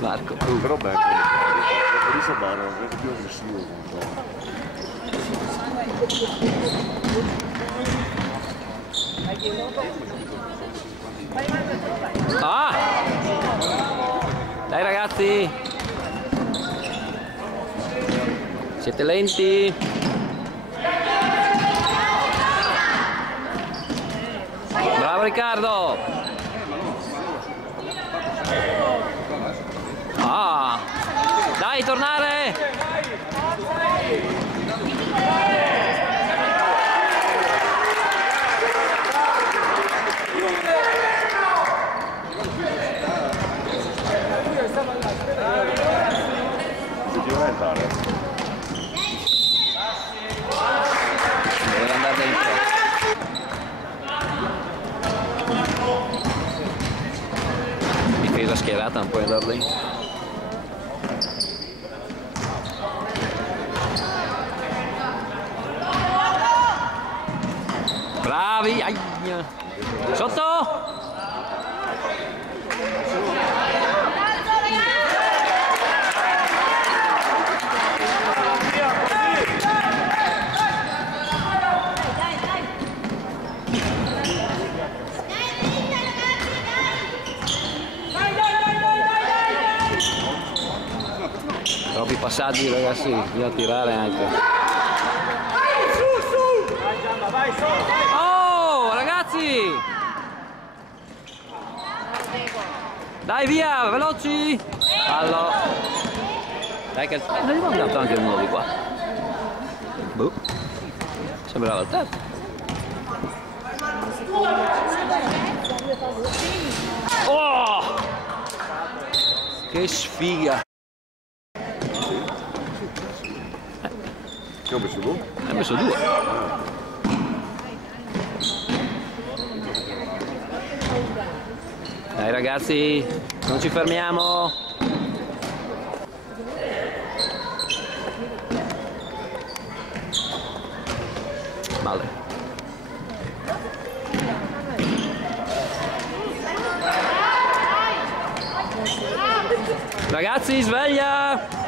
Marco. Però beh, lì Sabaro è più aggressivo. Ah! Dai ragazzi! Siete lenti? Bravo Riccardo! Ah! Dai, tornare! Deve andare dentro. Difesa schierata, non puoi andare dentro. Bravi! Aia. Sotto! Troppi passaggi ragazzi, bisogna tirare anche. Oh ragazzi! Dai via, veloci! Fallo! Dai che non gli abbiamo dato anche uno di qua. Boh. Sembrava il terzo. Oh! Che sfiga! Che ho messo due? Hai messo due. Dai ragazzi, non ci fermiamo. Male. Ragazzi, sveglia!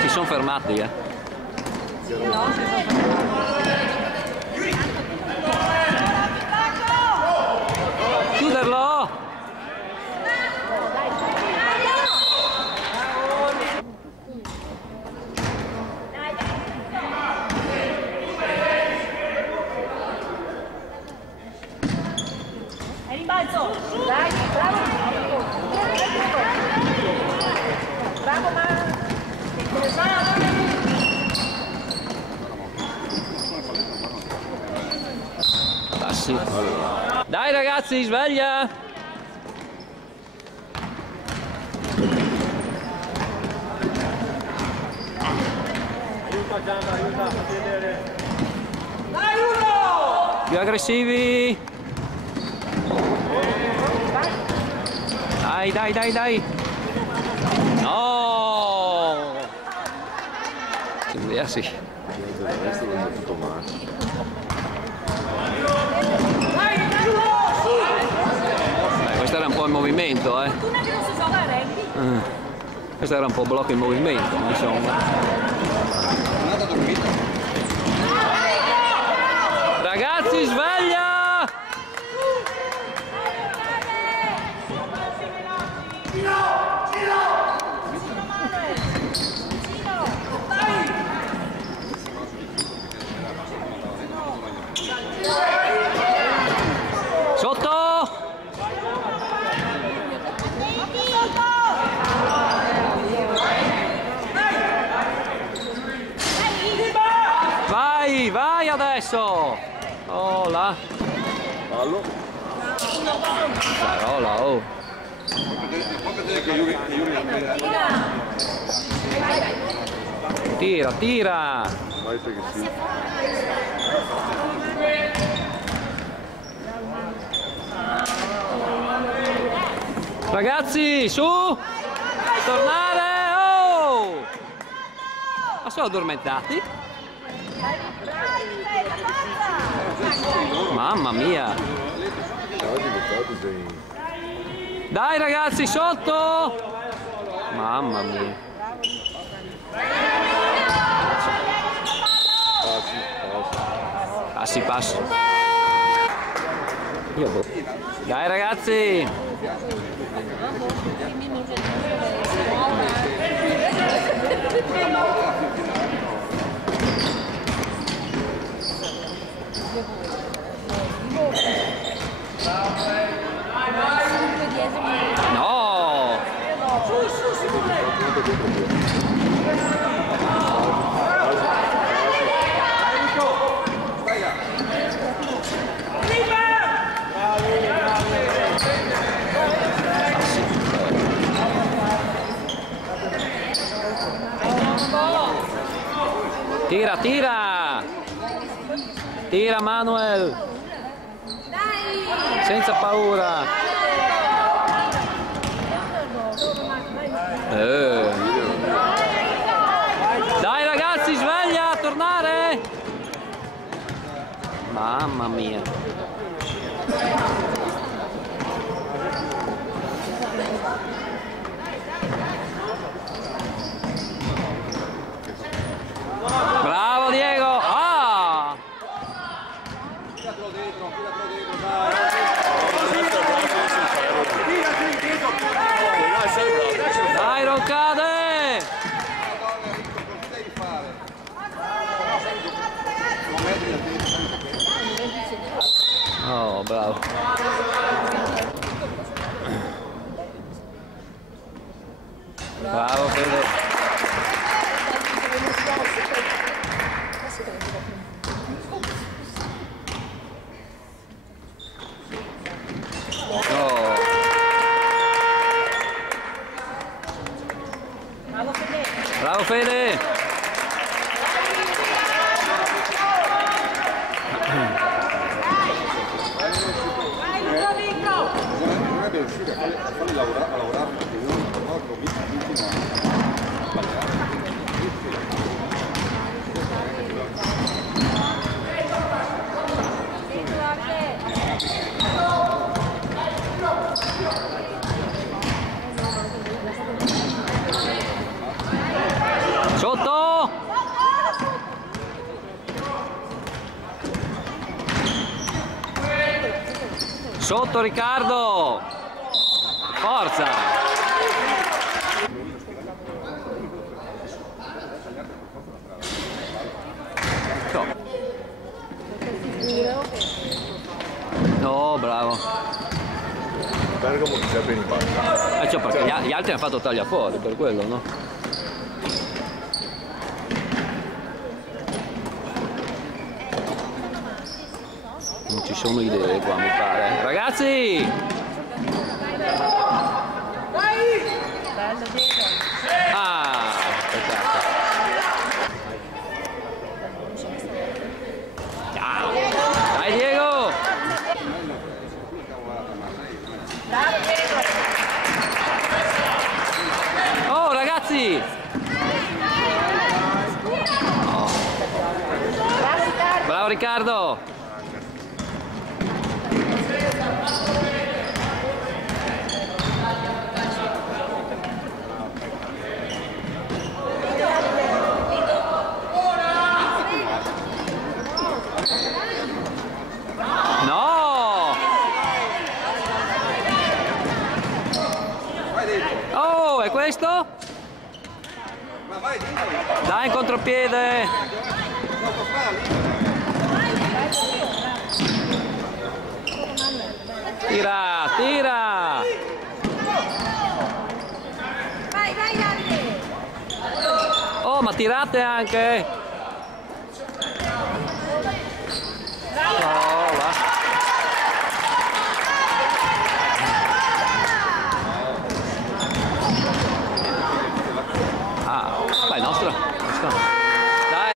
Si sono fermati, Chiuderlo! È rimbalzo! Dai, bravo! Bravo, ma... Passi. Dai ragazzi, sveglia! Aiuta Gianna, aiuta a vedere. Dai, uno! Più aggressivi! Dai, dai, dai, dai! No! Via sì. Tutto male. Questo era un po' in movimento, Fortuna che non si gioca a rugby. Questo era un po' blocco in movimento, ma insomma. Ragazzi, sveglia! Sotto! Vai, vai adesso! Oh là! Fallo. Parola, oh! Tira, tira! Vai che sì. Ragazzi, su! Tornare! Oh! Ma sono addormentati? Mamma mia! Dai ragazzi, sotto! Mamma mia. Passi, passi. Io boh. Dai ragazzi! No! Tira, tira! Tira Manuel! Senza paura! Dai ragazzi, sveglia, tornare! Mamma mia! Bravo Diego! Ah! Dai Roncade! Oh, bravo! Bravo Fede! Oh. Bravo Fede! Vai Ludovico! Dovrebbe riuscire a farli lavorare perché io non ho visto Sotto! Sotto Riccardo! Forza! No, bravo. Bergamo che sia bene in banca. Cioè perché gli altri hanno fatto taglia fuori, per quello, no? Non ci sono idee qua, mi pare. Ragazzi! Bello Diego! Ah, peccato. Dai Diego! Bravo Diego! Oh ragazzi! Bravo Riccardo! No! Oh, è questo? Dai in contropiede! Tira, tira! Vai, vai Davide! Oh, ma tirate anche! Oh, va. Ah, vai nostro. Dai.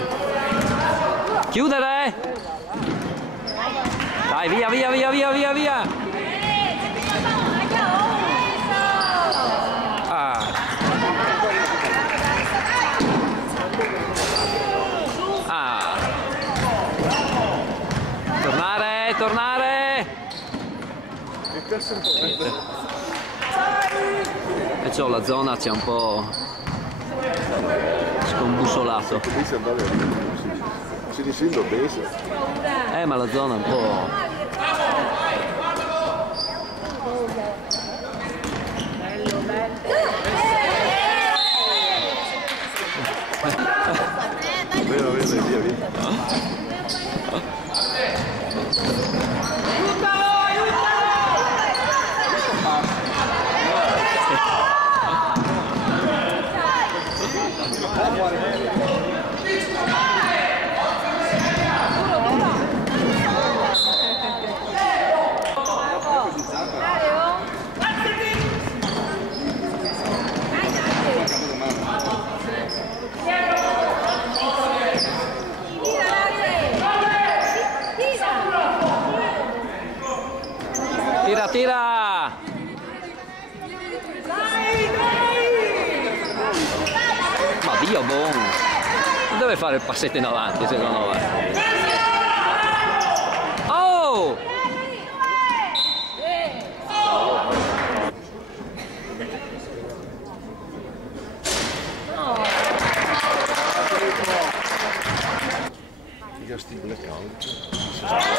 via. Chiudere! Dai, via, via, via, via, via, via! Ah. Ah. Tornare, tornare! E c'ho la zona, c'è un po' scombussolato. Si dicendo bene. Ma la zona è un po'... Bello, bello. Vero, vero, via, via. Tira, tira! Ma Dio buono! Non deve fare il passetto in avanti secondo me. Oh! Ja, sti blackout.